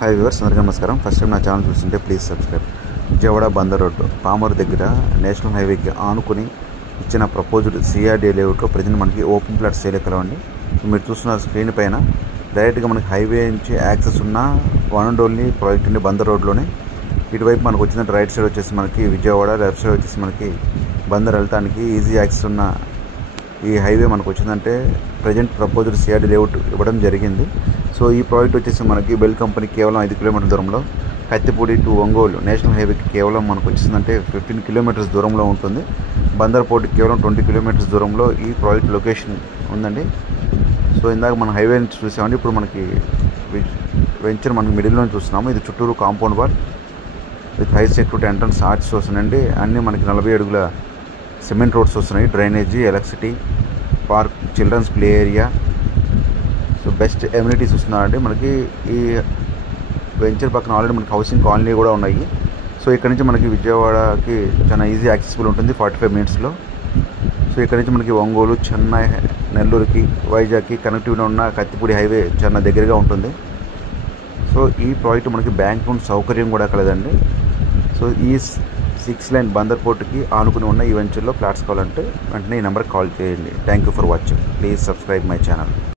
Hi viewers, అందరికీ నమస్కారం. First time నా ఛానల్ చూస్తుంటే please subscribe. Vijayawada Bandar road Pamarru దగ్గర నేషనల్ హైవేకి ఆనుకుని ఇచ్చిన ప్రపోజ్డ్ సిఆర్డీ లేఅవుట్లో ప్రజెంట్ మనకి ఓపెన్ ప్లాట్ సేల్ కలవండి. మీరు చూస్తున్న స్క్రీన్ పైన డైరెక్ట్గా మనకి హైవే నుంచి యాక్సెస్ ఉన్న వన్ అండ్ ఓన్లీ ప్రాజెక్ట్ అండి బందర్ రోడ్లోనే. ఇటువైపు మనకు వచ్చిన రైట్ సైడ్ వచ్చేసి మనకి విజయవాడ, లెఫ్ట్ సైడ్ వచ్చేసి మనకి బందర్ వెళ్తానికి ఈజీ యాక్సెస్ ఉన్న ఈ హైవే మనకు వచ్చిందంటే ప్రజెంట్ ప్రపోజ్డ్ సిఆర్డీ లేఅవుట్ ఇవ్వడం జరిగింది. సో ఈ ప్రాజెక్ట్ వచ్చేసి మనకి బెల్ కంపెనీ కేవలం 5 కిలోమీటర్ల దూరంలో, కత్తిపూడి టు ఒంగోలు నేషనల్ హైవేకి కేవలం మనకు వచ్చిందంటే 15 కిలోమీటర్స్ దూరంలో ఉంటుంది. బందర్ పోర్ట్కి కేవలం 20 కిలోమీటర్స్ దూరంలో ఈ ప్రాజెక్ట్ లొకేషన్ ఉందండి. సో ఇందాక మనం హైవే నుంచి చూసామండి, ఇప్పుడు మనకి వెంచర్ మనకి మిడిల్లో చూస్తున్నాము. ఇది చుట్టూరు compound wall with high security entrance arch వస్తున్నాయండి. అన్నీ మనకి 40 అడుగుల సిమెంట్ రోడ్స్ వస్తున్నాయి, drainage, electricity, park, children's play area. So best amenities వస్తున్నాయండి. మనకి ఈ వెంచర్ పక్కన ఆల్రెడీ మనకి హౌసింగ్ కాలనీ కూడా ఉన్నాయి. సో ఇక్కడ నుంచి మనకి విజయవాడకి చాలా ఈజీ యాక్సెసిబుల్ ఉంటుంది 45 మినిట్స్లో. సో ఇక్కడ నుంచి మనకి ఒంగోలు, చెన్నై, నెల్లూరుకి, వైజాగ్కి కనెక్టివ్గా ఉన్న కత్తిపూడి హైవే చాలా దగ్గరగా ఉంటుంది. సో ఈ ప్రాజెక్ట్ మనకి బ్యాంక్ లోన్ సౌకర్యం కూడా కలదండి. సో ఈ 6 లైన్ బందర్ పోర్టుకి ఆనుకుని ఉన్న ఈ వెంచర్లో ఫ్లాట్స్ కావాలంటే వెంటనే ఈ నెంబర్కి కాల్ చేయండి. Thank you for watching. Please subscribe my channel.